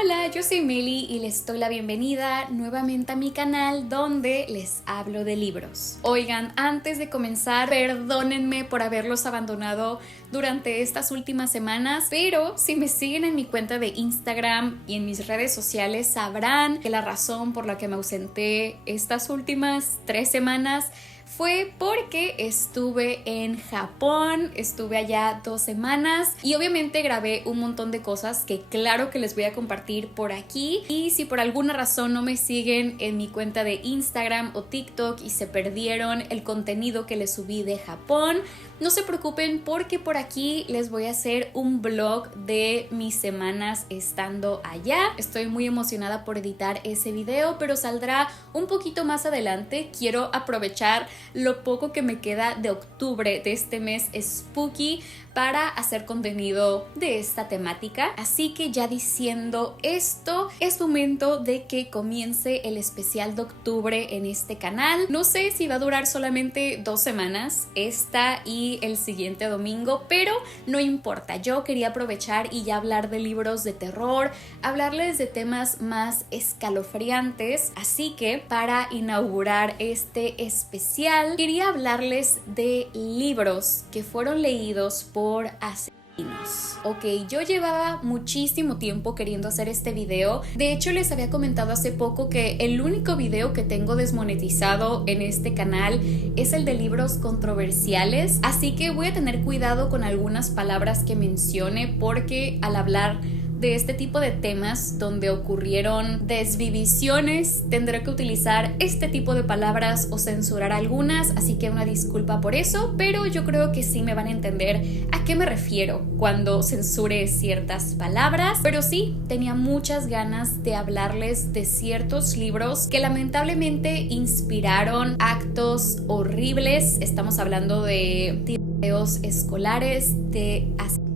Hola, yo soy Meli y les doy la bienvenida nuevamente a mi canal donde les hablo de libros. Oigan, antes de comenzar, perdónenme por haberlos abandonado durante estas últimas semanas, pero si me siguen en mi cuenta de Instagram y en mis redes sociales sabrán que la razón por la que me ausenté estas últimas 3 semanas fue porque estuve en Japón, estuve allá 2 semanas y obviamente grabé un montón de cosas que claro que les voy a compartir por aquí. Y si por alguna razón no me siguen en mi cuenta de Instagram o TikTok y se perdieron el contenido que les subí de Japón, no se preocupen porque por aquí les voy a hacer un vlog de mis semanas estando allá. Estoy muy emocionada por editar ese video, pero saldrá un poquito más adelante. Quiero aprovechar lo poco que me queda de octubre, de este mes spooky, para hacer contenido de esta temática. Así que ya diciendo esto, es momento de que comience el especial de octubre en este canal. No sé si va a durar solamente 2 semanas, esta y el siguiente domingo, pero no importa. Yo quería aprovechar y ya hablar de libros de terror, hablarles de temas más escalofriantes. Así que para inaugurar este especial, quería hablarles de libros que fueron leídos por asesinos. Ok, yo llevaba muchísimo tiempo queriendo hacer este video. De hecho, les había comentado hace poco que el único video que tengo desmonetizado en este canal es el de libros controversiales, así que voy a tener cuidado con algunas palabras que mencione, porque al hablar de este tipo de temas donde ocurrieron desvivisiones, tendré que utilizar este tipo de palabras o censurar algunas, así que una disculpa por eso, pero yo creo que sí me van a entender a qué me refiero cuando censure ciertas palabras. Pero sí, tenía muchas ganas de hablarles de ciertos libros que lamentablemente inspiraron actos horribles. Estamos hablando de tiroteos escolares, de asesinatos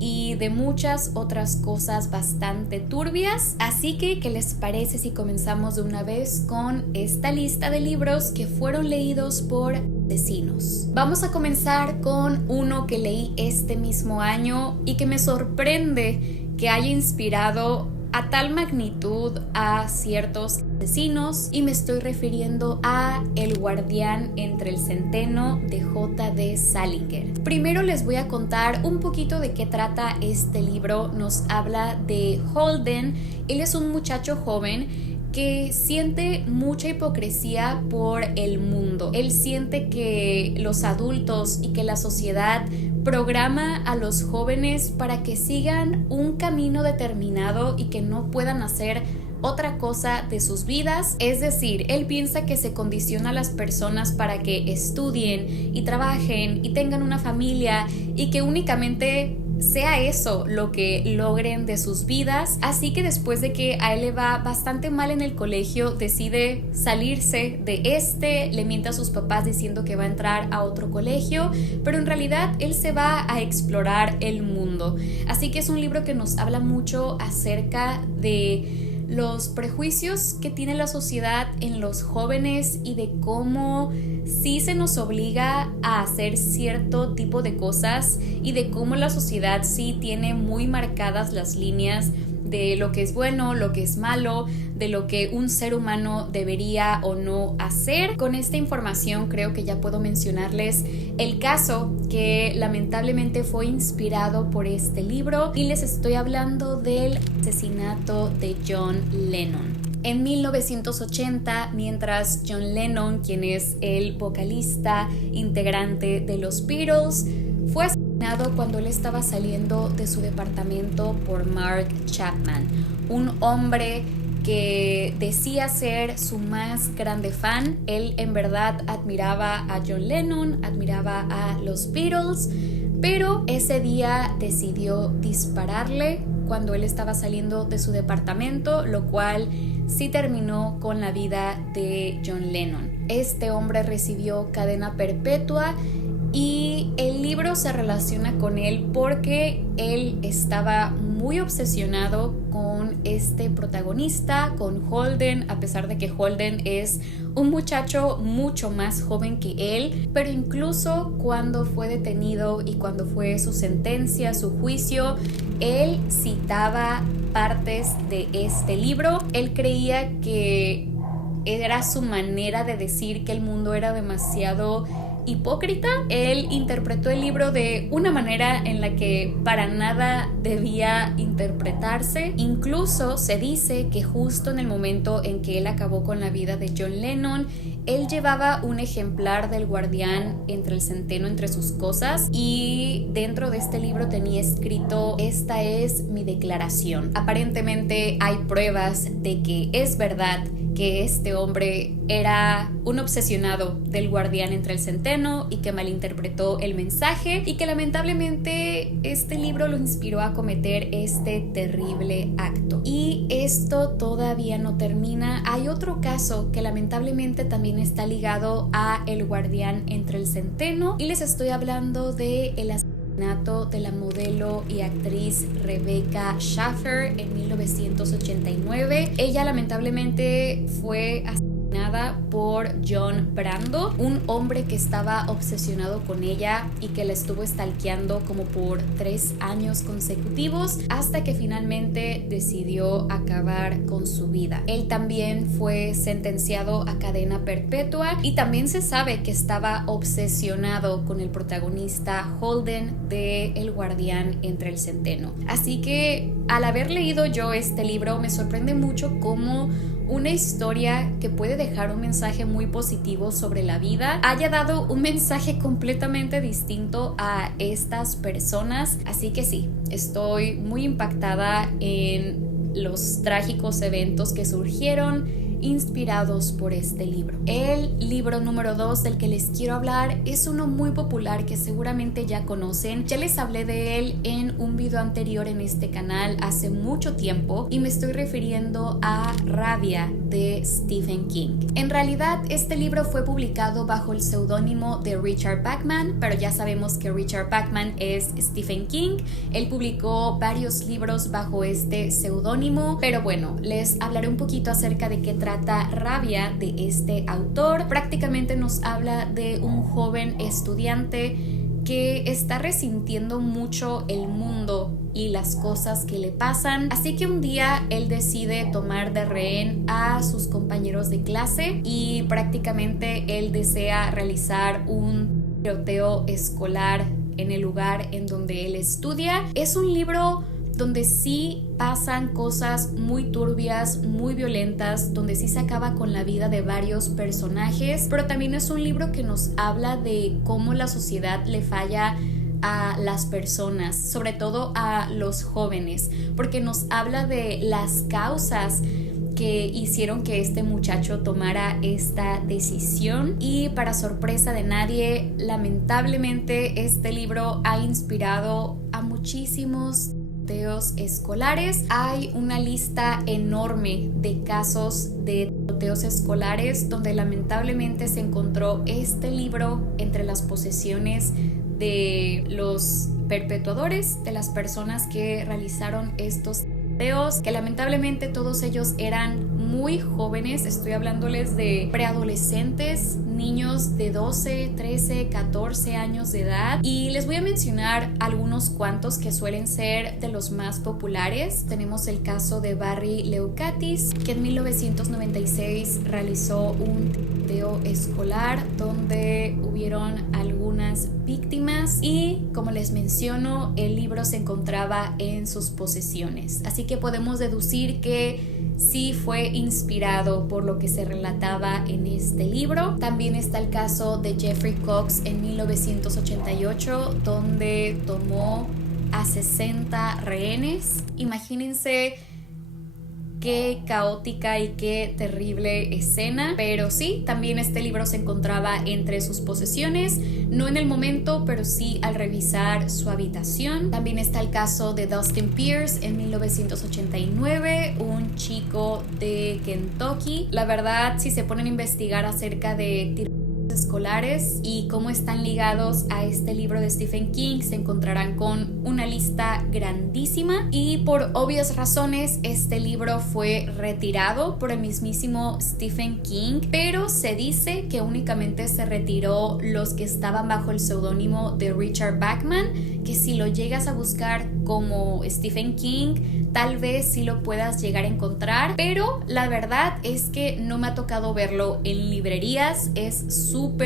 y de muchas otras cosas bastante turbias. Así que, ¿qué les parece si comenzamos de una vez con esta lista de libros que fueron leídos por asesinos? Vamos a comenzar con uno que leí este mismo año y que me sorprende que haya inspirado a tal magnitud a ciertos asesinos, y me estoy refiriendo a El guardián entre el centeno de J.D. Salinger. Primero les voy a contar un poquito de qué trata este libro. Nos habla de Holden. Él es un muchacho joven que siente mucha hipocresía por el mundo. Él siente que los adultos y que la sociedad programa a los jóvenes para que sigan un camino determinado y que no puedan hacer otra cosa de sus vidas. Es decir, él piensa que se condiciona a las personas para que estudien y trabajen y tengan una familia y que únicamente sea eso lo que logren de sus vidas. Así que después de que a él le va bastante mal en el colegio, decide salirse de le miente a sus papás diciendo que va a entrar a otro colegio, pero en realidad él se va a explorar el mundo. Así que es un libro que nos habla mucho acerca de los prejuicios que tiene la sociedad en los jóvenes y de cómo sí se nos obliga a hacer cierto tipo de cosas y de cómo la sociedad sí tiene muy marcadas las líneas de lo que es bueno, lo que es malo, de lo que un ser humano debería o no hacer. Con esta información creo que ya puedo mencionarles el caso que lamentablemente fue inspirado por este libro, y les estoy hablando del asesinato de John Lennon. En 1980, mientras John Lennon, quien es el vocalista integrante de los Beatles, fue asesinado cuando él estaba saliendo de su departamento por Mark Chapman, un hombre que decía ser su más grande fan. Él en verdad admiraba a John Lennon, admiraba a los Beatles, pero ese día decidió dispararle cuando él estaba saliendo de su departamento, lo cual sí terminó con la vida de John Lennon. Este hombre recibió cadena perpetua y el libro se relaciona con él porque él estaba muy obsesionado con este protagonista, con Holden, a pesar de que Holden es un muchacho mucho más joven que él. Pero incluso cuando fue detenido y cuando fue su sentencia, su juicio, él citaba partes de este libro. Él creía que era su manera de decir que el mundo era demasiado hipócrita. Él interpretó el libro de una manera en la que para nada debía interpretarse. Incluso se dice que justo en el momento en que él acabó con la vida de John Lennon, él llevaba un ejemplar del Guardián entre el Centeno entre sus cosas, y dentro de este libro tenía escrito: esta es mi declaración. Aparentemente hay pruebas de que es verdad que este hombre era un obsesionado del Guardián entre el Centeno y que malinterpretó el mensaje, y que lamentablemente este libro lo inspiró a cometer este terrible acto. Y esto todavía no termina. Hay otro caso que lamentablemente también está ligado a el Guardián entre el Centeno, y les estoy hablando de el asesinato de la modelo y actriz Rebecca Schaffer en 1989. Ella lamentablemente fue asesinada por John Brando, un hombre que estaba obsesionado con ella y que la estuvo stalkeando como por 3 años consecutivos, hasta que finalmente decidió acabar con su vida. Él también fue sentenciado a cadena perpetua, y también se sabe que estaba obsesionado con el protagonista Holden de El Guardián entre el Centeno. Así que al haber leído yo este libro, me sorprende mucho cómo una historia que puede dejar un mensaje muy positivo sobre la vida haya dado un mensaje completamente distinto a estas personas. Así que sí, estoy muy impactada en los trágicos eventos que surgieron inspirados por este libro. El libro número 2 del que les quiero hablar es uno muy popular que seguramente ya conocen. Ya les hablé de él en un video anterior en este canal hace mucho tiempo, y me estoy refiriendo a Rabia de Stephen King. En realidad este libro fue publicado bajo el seudónimo de Richard Bachman, pero ya sabemos que Richard Bachman es Stephen King. Él publicó varios libros bajo este seudónimo, pero bueno, les hablaré un poquito acerca de qué trata Rabia de este autor. Prácticamente nos habla de un joven estudiante que está resintiendo mucho el mundo y las cosas que le pasan, así que un día él decide tomar de rehén a sus compañeros de clase, y prácticamente él desea realizar un tiroteo escolar en el lugar en donde él estudia. Es un libro donde sí pasan cosas muy turbias, muy violentas, donde sí se acaba con la vida de varios personajes, pero también es un libro que nos habla de cómo la sociedad le falla a las personas, sobre todo a los jóvenes, porque nos habla de las causas que hicieron que este muchacho tomara esta decisión. Y para sorpresa de nadie, lamentablemente este libro ha inspirado a muchísimos tiroteos escolares. Hay una lista enorme de casos de tiroteos escolares donde lamentablemente se encontró este libro entre las posesiones de los perpetuadores, de las personas que realizaron estos tiroteos, que lamentablemente todos ellos eran muy jóvenes. Estoy hablándoles de preadolescentes, niños de 12, 13, 14 años de edad, y les voy a mencionar algunos cuantos que suelen ser de los más populares. Tenemos el caso de Barry Leukatis, que en 1996 realizó un tiroteo escolar donde hubieron algunas víctimas, y como les menciono, el libro se encontraba en sus posesiones, así que podemos deducir que sí fue inspirado por lo que se relataba en este libro. También está el caso de Jeffrey Cox en 1988, donde tomó a 60 rehenes. Imagínense qué caótica y qué terrible escena. Pero sí, también este libro se encontraba entre sus posesiones, no en el momento, pero sí al revisar su habitación. También está el caso de Dustin Pierce en 1989, un chico de Kentucky. La verdad, si se ponen a investigar acerca de tiroteos escolares y cómo están ligados a este libro de Stephen King. Se encontrarán con una lista grandísima y por obvias razones este libro fue retirado por el mismísimo Stephen King, pero se dice que únicamente se retiró los que estaban bajo el seudónimo de Richard Bachman, que si lo llegas a buscar como Stephen King tal vez sí lo puedas llegar a encontrar, pero la verdad es que no me ha tocado verlo en librerías. Es súper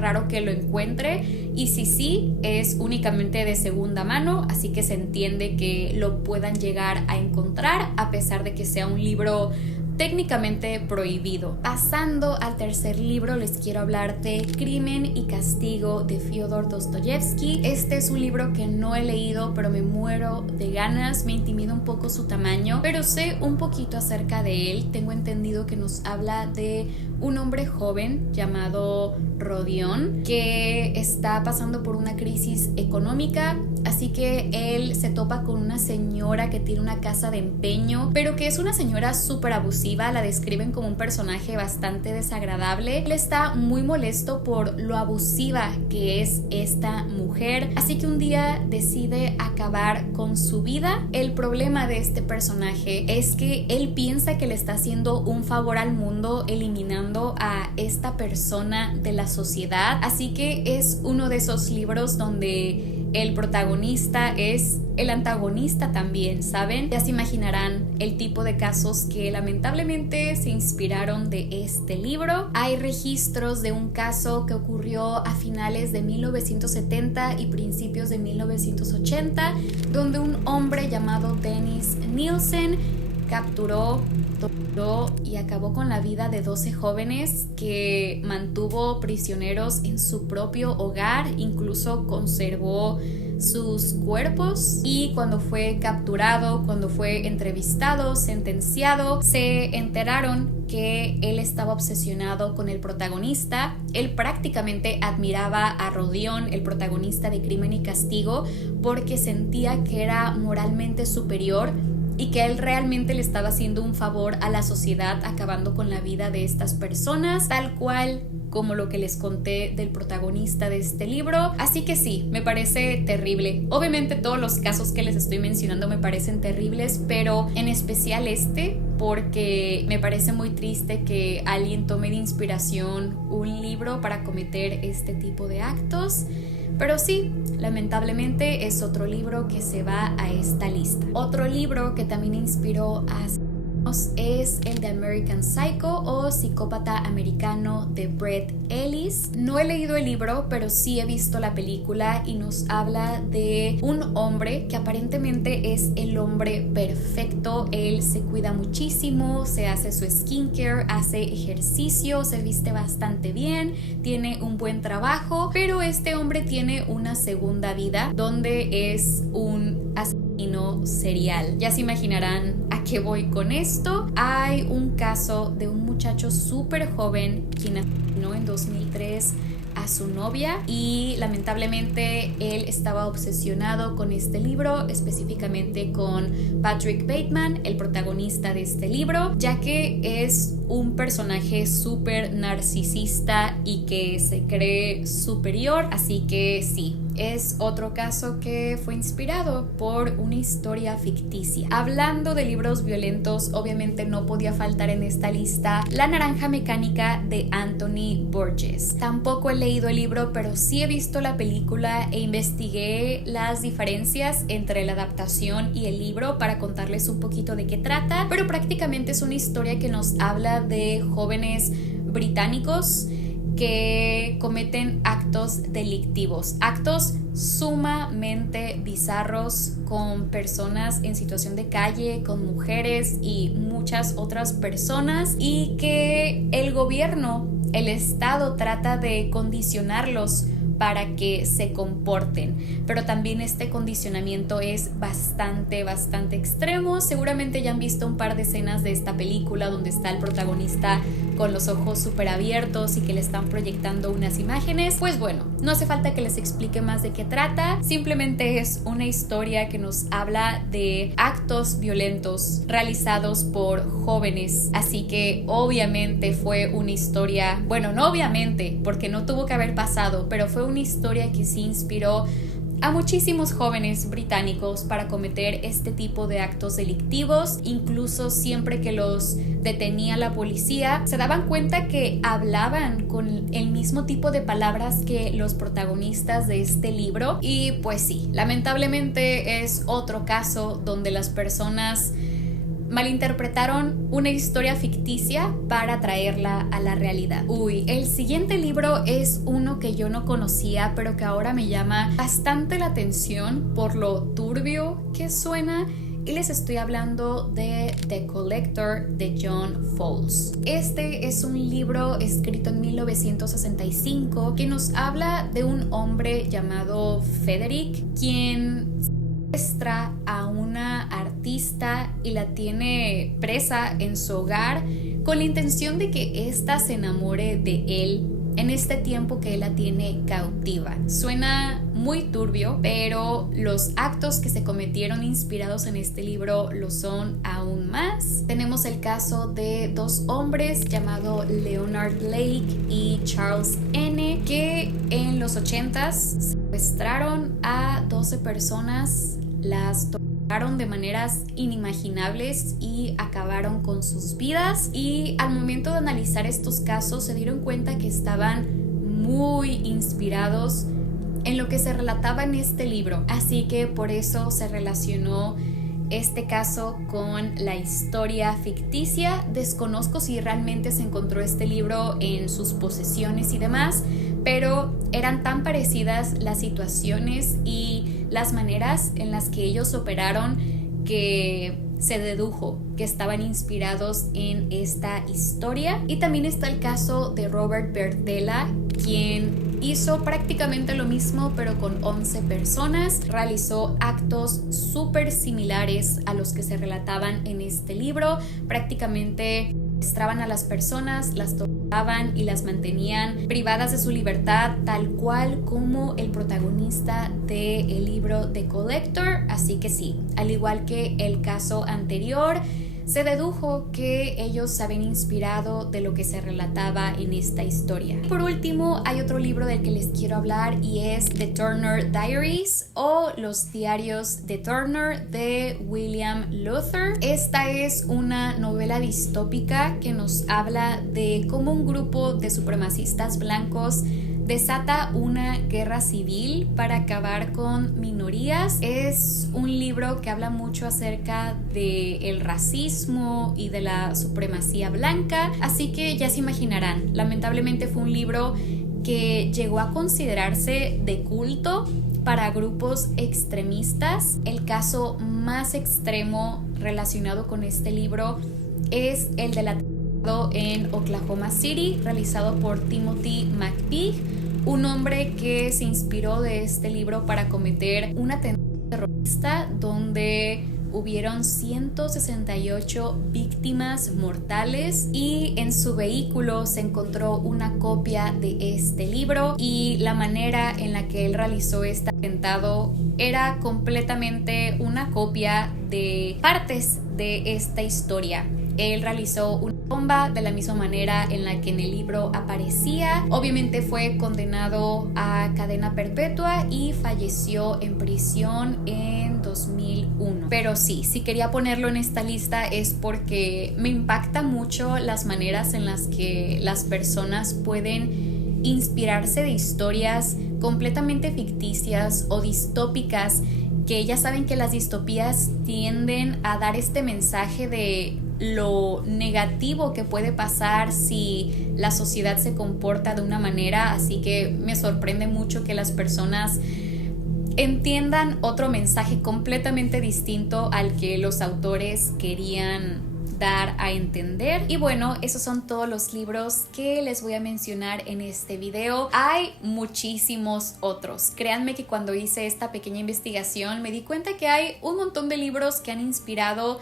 raro que lo encuentre, y si sí, es únicamente de segunda mano, así que se entiende que lo puedan llegar a encontrar a pesar de que sea un libro técnicamente prohibido. Pasando al tercer libro, les quiero hablar de Crimen y Castigo de Fyodor Dostoyevsky. Este es un libro que no he leído, pero me muero de ganas. Me intimida un poco su tamaño, pero sé un poquito acerca de él. Tengo entendido que nos habla de un hombre joven llamado Rodion que está pasando por una crisis económica, así que él se topa con una señora que tiene una casa de empeño, pero que es una señora súper abusiva. La describen como un personaje bastante desagradable. Él está muy molesto por lo abusiva que es esta mujer, así que un día decide acabar con su vida. El problema de este personaje es que él piensa que le está haciendo un favor al mundo eliminando a esta persona de la sociedad, así que es uno de esos libros donde el protagonista es el antagonista también, ¿saben? Ya se imaginarán el tipo de casos que lamentablemente se inspiraron de este libro. Hay registros de un caso que ocurrió a finales de 1970 y principios de 1980, donde un hombre llamado Dennis Nielsen capturó, torturó y acabó con la vida de 12 jóvenes que mantuvo prisioneros en su propio hogar, incluso conservó sus cuerpos, y cuando fue capturado, cuando fue entrevistado, sentenciado, se enteraron que él estaba obsesionado con el protagonista. Él prácticamente admiraba a Rodion, el protagonista de Crimen y Castigo, porque sentía que era moralmente superior y que él realmente le estaba haciendo un favor a la sociedad acabando con la vida de estas personas, tal cual como lo que les conté del protagonista de este libro. Así que sí, me parece terrible. Obviamente todos los casos que les estoy mencionando me parecen terribles, pero en especial este, porque me parece muy triste que alguien tome de inspiración un libro para cometer este tipo de actos. Pero sí, lamentablemente es otro libro que se va a esta lista. Otro libro que también inspiró a es el de American Psycho o Psicópata Americano de Bret Ellis. No he leído el libro, pero sí he visto la película y nos habla de un hombre que aparentemente es el hombre perfecto. Él se cuida muchísimo, se hace su skincare, hace ejercicio, se viste bastante bien, tiene un buen trabajo, pero este hombre tiene una segunda vida donde es un asesino serial. Ya se imaginarán a qué voy con esto. Hay un caso de un muchacho súper joven quien asesinó en 2003 a su novia, y lamentablemente él estaba obsesionado con este libro, específicamente con Patrick Bateman, el protagonista de este libro, ya que es un personaje súper narcisista y que se cree superior. Así que sí, es otro caso que fue inspirado por una historia ficticia. Hablando de libros violentos, obviamente no podía faltar en esta lista La Naranja Mecánica de Anthony Burgess. Tampoco he leído el libro, pero sí he visto la película e investigué las diferencias entre la adaptación y el libro para contarles un poquito de qué trata, pero prácticamente es una historia que nos habla de jóvenes británicos que cometen actos delictivos, actos sumamente bizarros con personas en situación de calle, con mujeres y muchas otras personas, y que el gobierno, el Estado, trata de condicionarlos para que se comporten, pero también este condicionamiento es bastante extremo. Seguramente ya han visto un par de escenas de esta película donde está el protagonista con los ojos súper abiertos y que le están proyectando unas imágenes. Pues bueno, no hace falta que les explique más de qué trata, simplemente es una historia que nos habla de actos violentos realizados por jóvenes, así que obviamente fue una historia, bueno, no obviamente, porque no tuvo que haber pasado, pero fue una historia que sí inspiró a muchísimos jóvenes británicos para cometer este tipo de actos delictivos. Incluso siempre que los detenía la policía, se daban cuenta que hablaban con el mismo tipo de palabras que los protagonistas de este libro. Y pues sí, lamentablemente es otro caso donde las personas malinterpretaron una historia ficticia para traerla a la realidad. El siguiente libro es uno que yo no conocía, pero que ahora me llama bastante la atención por lo turbio que suena. Y les estoy hablando de The Collector de John Fowles. Este es un libro escrito en 1965 que nos habla de un hombre llamado Frederick, quien secuestra a una artista y la tiene presa en su hogar con la intención de que ésta se enamore de él en este tiempo que él la tiene cautiva. Suena muy turbio, pero los actos que se cometieron inspirados en este libro lo son aún más. Tenemos el caso de dos hombres llamados Leonard Blake y Charles N., que en los 80s secuestraron a 12 personas, las torturaron de maneras inimaginables y acabaron con sus vidas. Y al momento de analizar estos casos se dieron cuenta que estaban muy inspirados en lo que se relataba en este libro, así que por eso se relacionó este caso con la historia ficticia. Desconozco si realmente se encontró este libro en sus posesiones y demás, pero eran tan parecidas las situaciones y las maneras en las que ellos operaron que se dedujo que estaban inspirados en esta historia. Y también está el caso de Robert Berdella, quien hizo prácticamente lo mismo pero con 11 personas. Realizó actos súper similares a los que se relataban en este libro. Prácticamente secuestraban a las personas, las torturaban y las mantenían privadas de su libertad, tal cual como el protagonista del libro The Collector. Así que sí, al igual que el caso anterior, se dedujo que ellos se habían inspirado de lo que se relataba en esta historia. Por último, hay otro libro del que les quiero hablar y es The Turner Diaries, o Los Diarios de Turner, de William Luther. Esta es una novela distópica que nos habla de cómo un grupo de supremacistas blancos desata una guerra civil para acabar con minorías. Es un libro que habla mucho acerca del racismo y de la supremacía blanca, así que ya se imaginarán, lamentablemente fue un libro que llegó a considerarse de culto para grupos extremistas. El caso más extremo relacionado con este libro es el del atentado en Oklahoma City, realizado por Timothy McVeigh, un hombre que se inspiró de este libro para cometer un atentado terrorista donde hubieron 168 víctimas mortales, y en su vehículo se encontró una copia de este libro, y la manera en la que él realizó este atentado era completamente una copia de partes de esta historia. Él realizó una bomba de la misma manera en la que en el libro aparecía. Obviamente fue condenado a cadena perpetua y falleció en prisión en 2001. Pero sí quería ponerlo en esta lista es porque me impacta mucho las maneras en las que las personas pueden inspirarse de historias completamente ficticias o distópicas, que ya saben que las distopías tienden a dar este mensaje de lo negativo que puede pasar si la sociedad se comporta de una manera. Así que me sorprende mucho que las personas entiendan otro mensaje completamente distinto al que los autores querían dar a entender. Y bueno, esos son todos los libros que les voy a mencionar en este video. Hay muchísimos otros. Créanme que cuando hice esta pequeña investigación me di cuenta que hay un montón de libros que han inspirado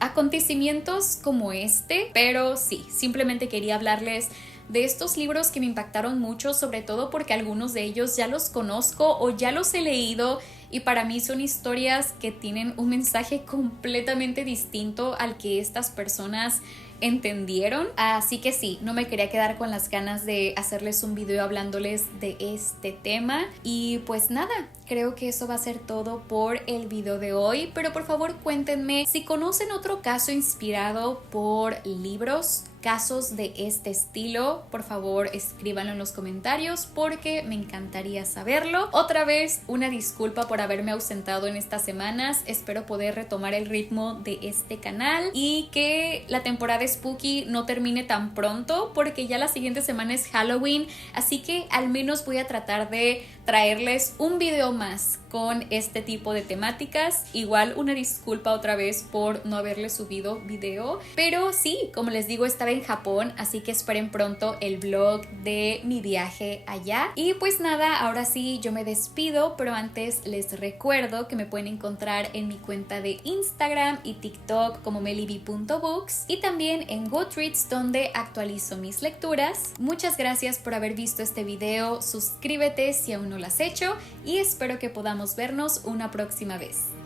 acontecimientos como este, pero sí, simplemente quería hablarles de estos libros que me impactaron mucho, sobre todo porque algunos de ellos ya los conozco o ya los he leído y para mí son historias que tienen un mensaje completamente distinto al que estas personas entendieron. Así que sí, no me quería quedar con las ganas de hacerles un video hablándoles de este tema. Y pues nada, creo que eso va a ser todo por el video de hoy, pero por favor cuéntenme si conocen otro caso inspirado por libros, casos de este estilo. Por favor escríbanlo en los comentarios porque me encantaría saberlo. Otra vez una disculpa por haberme ausentado en estas semanas, espero poder retomar el ritmo de este canal y que la temporada spooky no termine tan pronto porque ya la siguiente semana es Halloween, así que al menos voy a tratar de traerles un video más con este tipo de temáticas. Igual una disculpa otra vez por no haberles subido video, pero sí, como les digo, estaba en Japón, así que esperen pronto el vlog de mi viaje allá. Y pues nada, ahora sí yo me despido, pero antes les recuerdo que me pueden encontrar en mi cuenta de Instagram y TikTok como melibi.books y también en Goodreads, donde actualizo mis lecturas. Muchas gracias por haber visto este video, suscríbete si aún no lo has hecho y espero que podamos vernos una próxima vez.